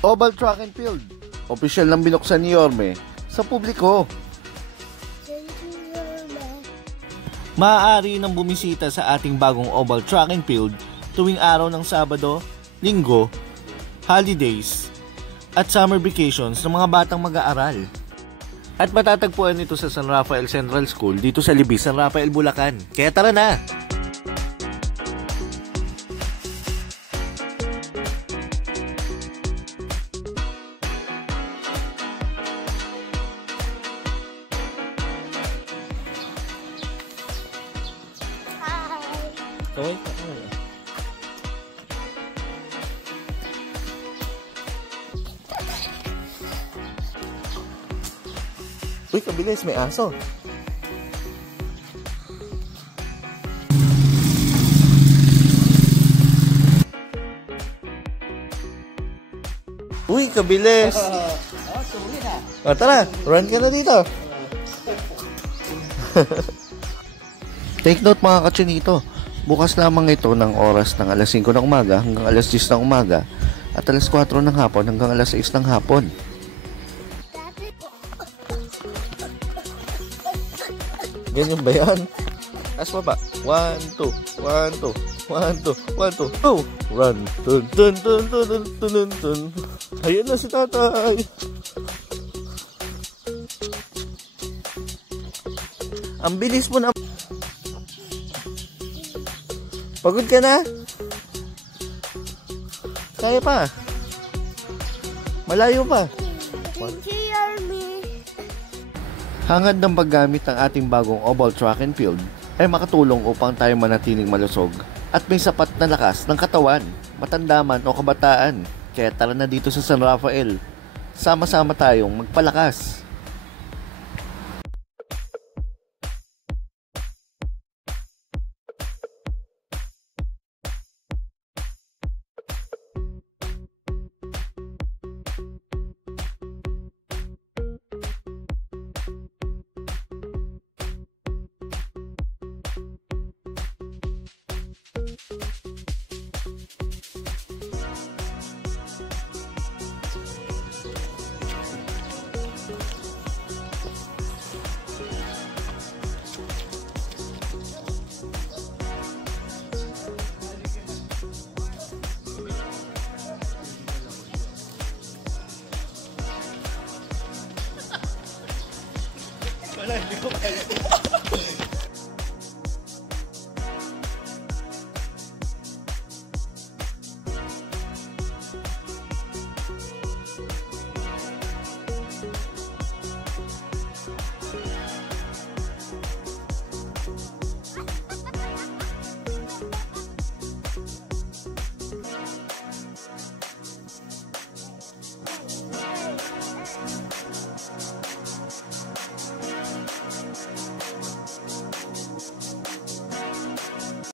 Oval Track and Field. Opisyal lang binuksan ni Yorme sa publiko. Maaari nang bumisita sa ating bagong Oval Track and Field tuwing araw ng Sabado, Linggo, holidays, at summer vacations ng mga batang mag-aaral. At matatagpuan ito sa San Rafael Central School dito sa Libis, San Rafael, Bulacan. Kaya tara na! Kaway ka. Uy, kabilis, may aso. Uy, kabilis. Sulit na. Tara, run ka na dito. Take note mga kachinito. Bukas lamang ito ng oras ng alas 5 ng umaga hanggang alas 10 ng umaga at alas 4 ng hapon hanggang alas 6 ng hapon. Ganyan ba yan? As pa ba? 1, 2, 1, 2, 1, 2, 1, 2, go! Run! Dun, dun, dun, dun, dun, dun, dun, dun. Ayan na si tatay! Ang bilis mo na! Pagod ka na? Kaya pa? Malayo pa? Hangad ng paggamit ng ating bagong Oval Track and Field ay makatulong upang tayo manatiling malusog at may sapat na lakas ng katawan, matanda man o kabataan. Kaya tara na dito sa San Rafael. Sama-sama tayong magpalakas. Wala, hindi ko kaya.